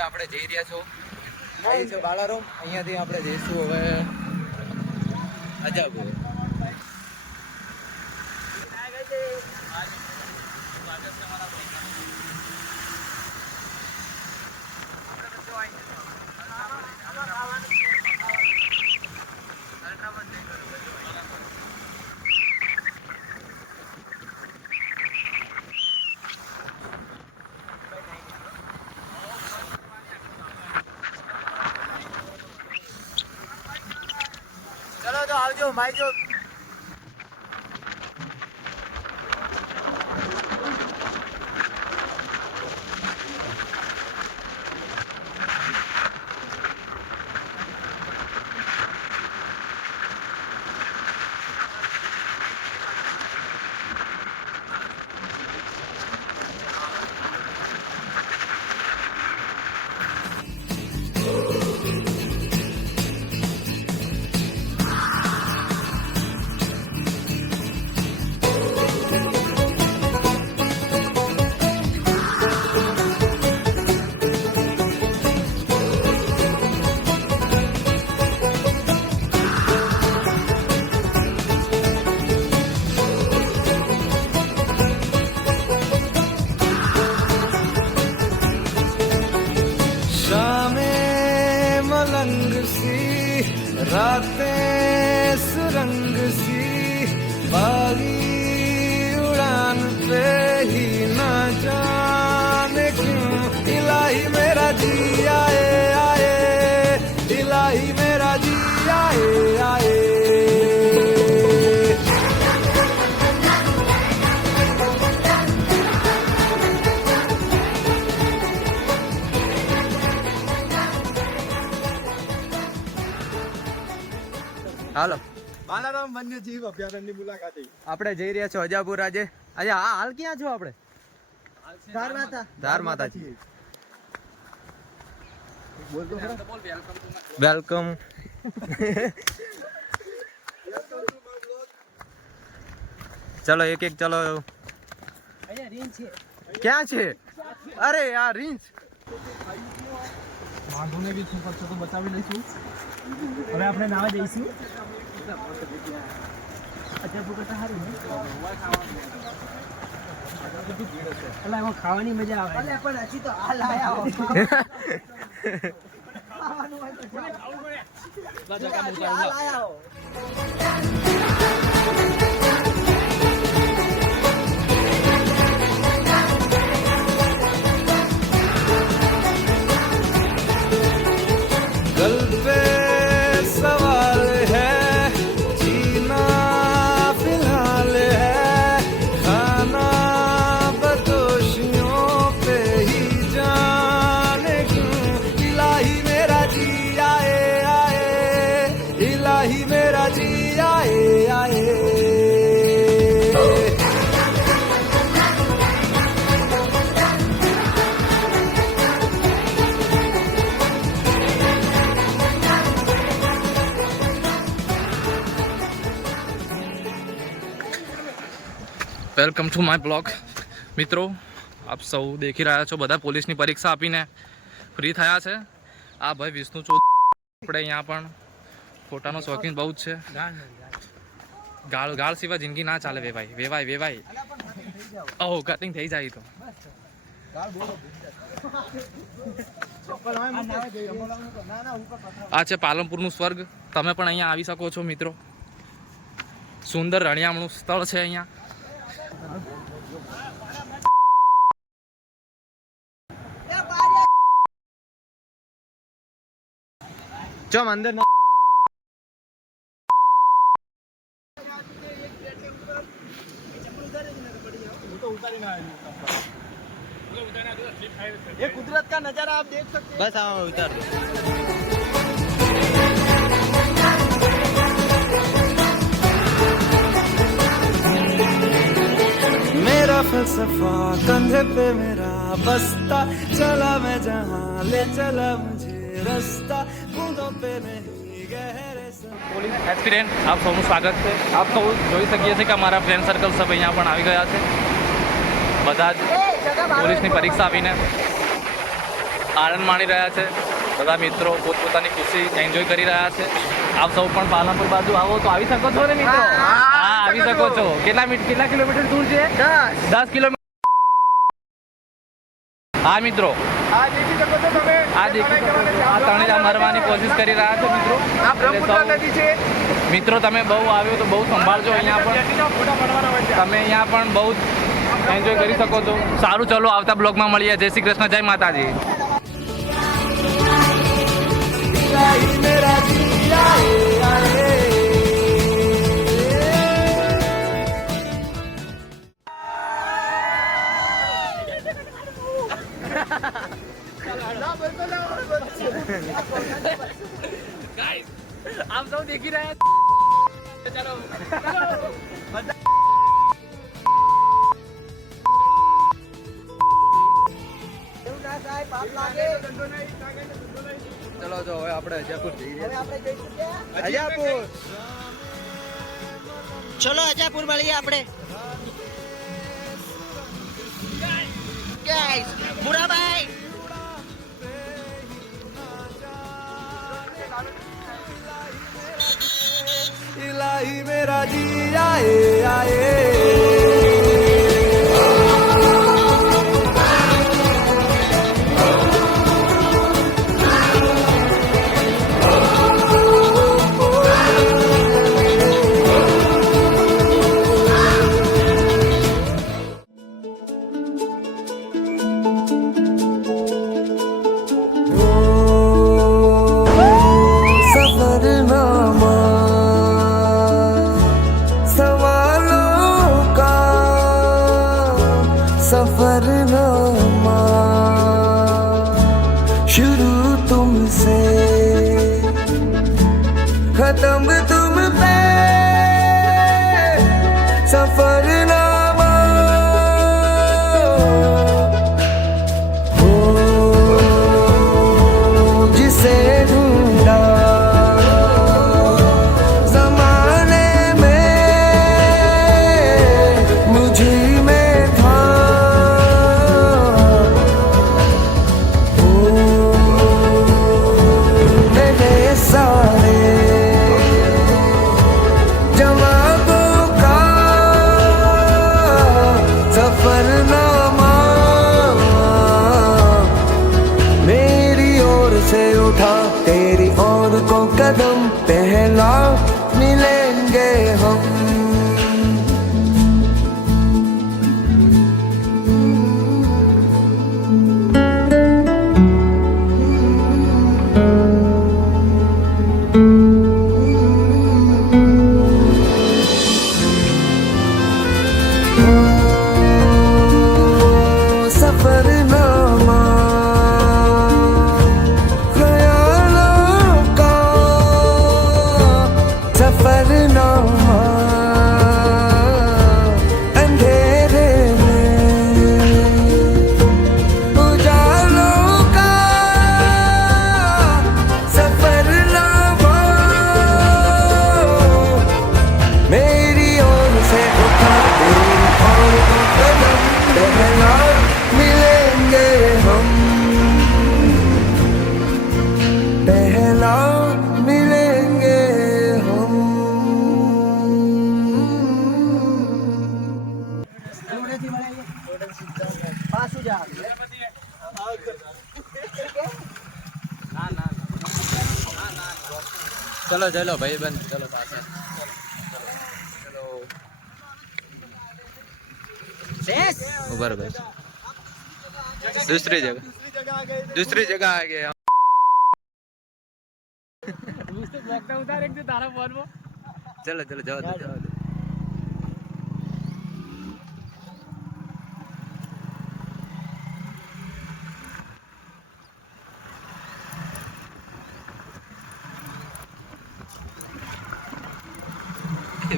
હવે આપણે જઈ રહ્યા છો અહીં છે બાલારામ, અહીંયાથી આપણે જઈશું હવે અજાપુર. ચલો તો આવજો માઈજો. रातें सुरंग सी बागी उड़ान पे ही ना जाने क्यों इलाही मेरा जी आए आए, इलाही मेरा जी आए आए. હાલો બાલારામ વન્યજીવ અભયારણ્યની મુલાકાતે આપણે જઈ રહ્યા છો અજાપુર. આજે આજે હાલ ક્યાં છો આપણે? ધાર માતા છીએ. વેલકમ. ચલો એક એક ચલો. ક્યાં છે? અરે યાર રીંછ. વાંધોને બી શું કરશો તો બતાવી લઈશું. હવે આપણે નાવા જઈશું. એમાં ખાવાની મજા આવે. પણ હજી તો હાલ આયા गल पे सवाल है जीना फिलहाल है खाना बदोशियों पे ही जाने क्यों इलाही मेरा जी आए आए, इलाही मेरा जी आए आए. Welcome to my blog. મિત્રો આપ સૌ દેખી રહ્યા છો, બધા પોલીસની પરીક્ષા આપીને ફ્રી થયા છે. આ ભાઈ વિષ્ણુ ચૌધરી. આપણે અહીંયા પણ ફોટાનો શોખીન બહુ જ છે. ગાળ ગાળ સિવાય જિંદગી ના ચાલે. વેવાય વેવાય વેવાય. ઓહ કટિંગ થઈ જાય તો. આ છે પાલનપુરનું સ્વર્ગ. તમે પણ અહીંયા આવી શકો છો મિત્રો. સુંદર રણિયામણું સ્થળ છે અહીંયા. ચમ અંદર ના ये कुदरत का नजारा आप देख सकते हैं. बस हाँ उतर. मेरा फलसफा कंधे पे मेरा बस्ता चला मैं जहाँ ले चला मुझे रास्ता बूंदों पे नहीं गहरे પોલીસ એક્સિડન્ટ આપ સૌનું સ્વાગત છે. આપ સૌ જોઈ શકીએ છીએ કે અમારા ફ્રેન્ડ સર્કલ સબ અહીંયા પણ આવી ગયા છે. બધા જ પોલીસની પરીક્ષા આપીને આનંદ માણી રહ્યા છે. બધા મિત્રો પોતપોતાની ખુશી એન્જોય કરી રહ્યા છે. આપ સૌ પણ પાલનપુર બાજુ આવો તો આવી શકો છો ને મિત્રો? હા, આવી શકો છો. કેટલા કિલોમીટર દૂર છે? 10 કિલોમીટર. હા મિત્રો, આ દેખી શકો છો તમે. આ દેખી શકો છો. આ તણેજા મરવાની કોશિશ કરી રહ્યા છે મિત્રો. આ બ્રહ્મપુત્ર નદી છે. મિત્રો તમે બહુ આવ્યો તો બહુ સંભાળજો. અહીંયા પણ ફોટા પાડવાના હોય છે. તમે અહીંયા પણ બહુ એન્જોય કરી શકો છો. સારું, ચલો આવતા બ્લોગમાં મળીએ. જય શ્રી કૃષ્ણ, જય માતાજી. આપ સૌ દેખી રહ્યા ચલો ચલો જો હવે આપણે અજાપુર જઈએ. અજાપુર. ચલો અજાપુર મળીએ આપણે. ગાઈસ, મુરાભાઈ इलाही मेरा जी आए आए. सफरनामा शुरू तुमसे खत्म तुम पे सफरनामा हो जिसे ढूंढा जमाने में मुझे तेरी ओर को कदम पहला मिलेंगे हम. सफरनामा सफरनामा अंधेरे में उजालों का सफरनामा मेरी ओर से उठा तेरी ओर को कदम पहला मिलेंगे हम पहला मिलेंगे ચલો ચલો ભાઈ બંધ ચલો પાસે ऊपर बस दूसरी जगह आ गए उतार एक तारा फोन में चलो चलो जाओ जाओ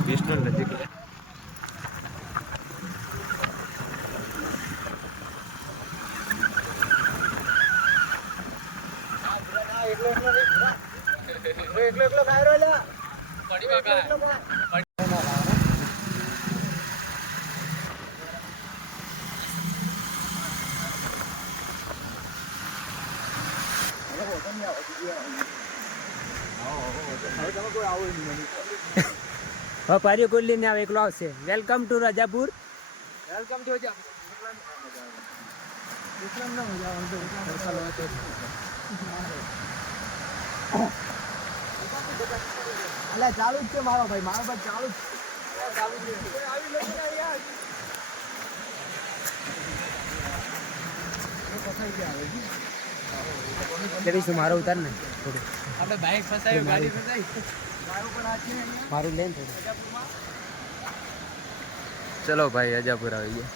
विष्णु नजीक है એકલો ખાઈ રહ્યો પડી બાકા વેપારીઓ કોઈ લઈને આવે એકલો આવશે. Welcome to Rajapur. Welcome to જા વિક્રમ ના મજા આવે તો અલા ચાલુ જ છે મારો ભાઈ ચાલુ જ ચાલુ જ છે આવી લઈ યાર ફસાઈ ગયા હવે શું મારો ઉતાર ને થોડું આપણે બાઇક ફસાયું ગાડી ફસાઈ મારું લેન થોડું. ચલો ભાઈ અજાપુર આવી ગયા.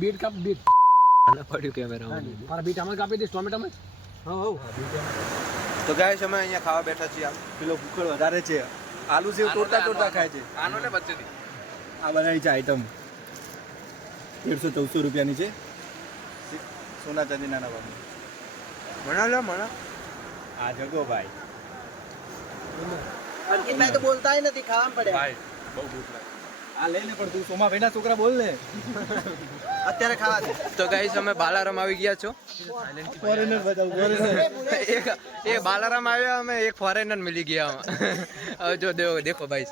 બીટ કાપ બીટ પડ્યું કેમેરા. મારા બીટ આમાં કાપી દઈશ ટોમેટોમાં તો ગાઈસ અમે અહીંયા ખાવા બેઠા છીએ. પેલો ભૂખડ વધારે છે, આલુ સેવ તોડતા ખાય છે. આનો ને બચ્ચેથી આ બનાવી છે આઈટમ 114 રૂપિયાની છે, સોના ચાંદીના ભાવની. મણા આ જગો ભાઈ અંકિતભાઈ તો બોલતા નથી, ખાવા પડે. ભાઈ બહુ ભૂખ લાગે. આ લઈને પણ તું સોમા ભાઈના છોકરા બોલ ને. અત્યારે ખાવા દે. તો ગાઈસ અમે બાલારામ આવી ગયા છો. ફોરેનર બતાવું એ બાલારામ આવ્યા, અમે એક ફોરેનર મિલી ગયા આમાં. હવે જો દેખો ભાઈ.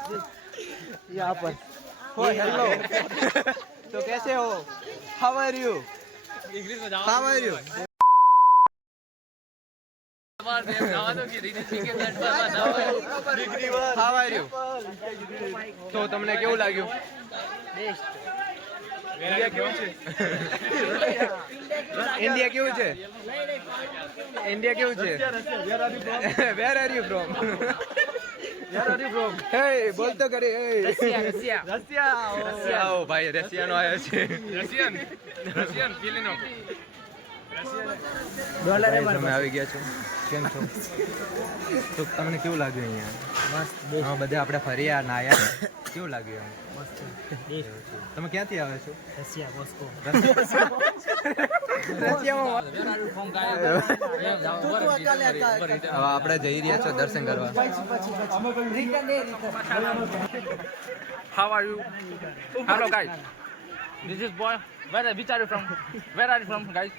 यहाँ पर हेलो तो कैसे हो, how are you, how are you. How are you? તો તમને કેવું લાગ્યું? ઇન્ડિયા કેવું છે? ઇન્ડિયા કેવું છે? Where are you from? હે બોલ તો કરે. રશિયા. ઓ ભાઈ રશિયાનો આવ્યો છે. રશિયન ફિલિનો Guys, અમે આવી ગયા છો. કેમ છો? તો તમને કેવું લાગ્યું અહીંયા? હા બધા આપણે ફર્યા નાયા, કેવું લાગ્યું? તમે ક્યાંથી આવે છો? Russia Moscow. રશિયામાં. હવે આપણે જઈ રહ્યા છો દર્શન કરવા. How are you? Hello guys. This is boy. Which are you from? Where are you from, guys?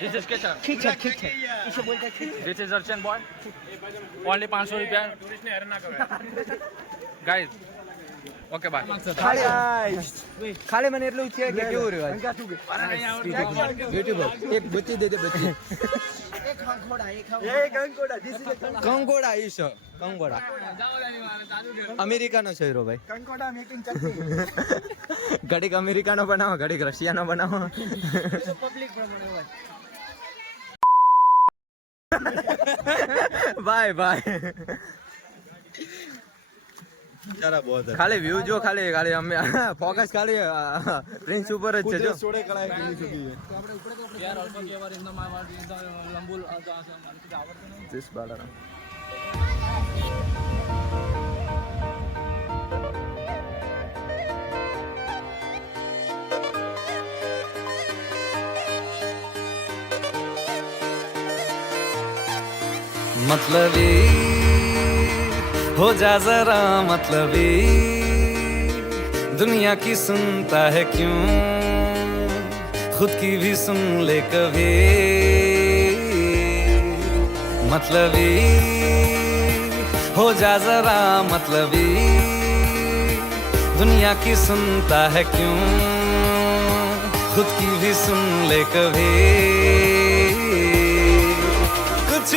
This is kitchen. This is Russian boy. Only 500 rupiah. Guys. Okay, bye. ખાલી મને એટલું છે કે કેવું રહ્યું યુટ્યુબર એક બચી દેજે બચી કંકોડા ઈ છે કંકોડા અમેરિકાનો છે હીરો ભાઈ ઘડીક અમેરિકાનો બનાવો ઘડીક રશિયાનો બનાવો બાય બાય ખાલી વ્યૂ જો ખાલી ખાલી અમે ફોકસ ખાલી પ્રિન્સ ઉપર જ છે જો This Balaram. मतलबी हो जा जरा मतलबी दुनिया की सुनता है क्यों खुद की भी सुन ले कभी मतलबी हो जा जरा मतलबी दुनिया की सुनता है क्यों खुद की भी सुन ले कभी कुछ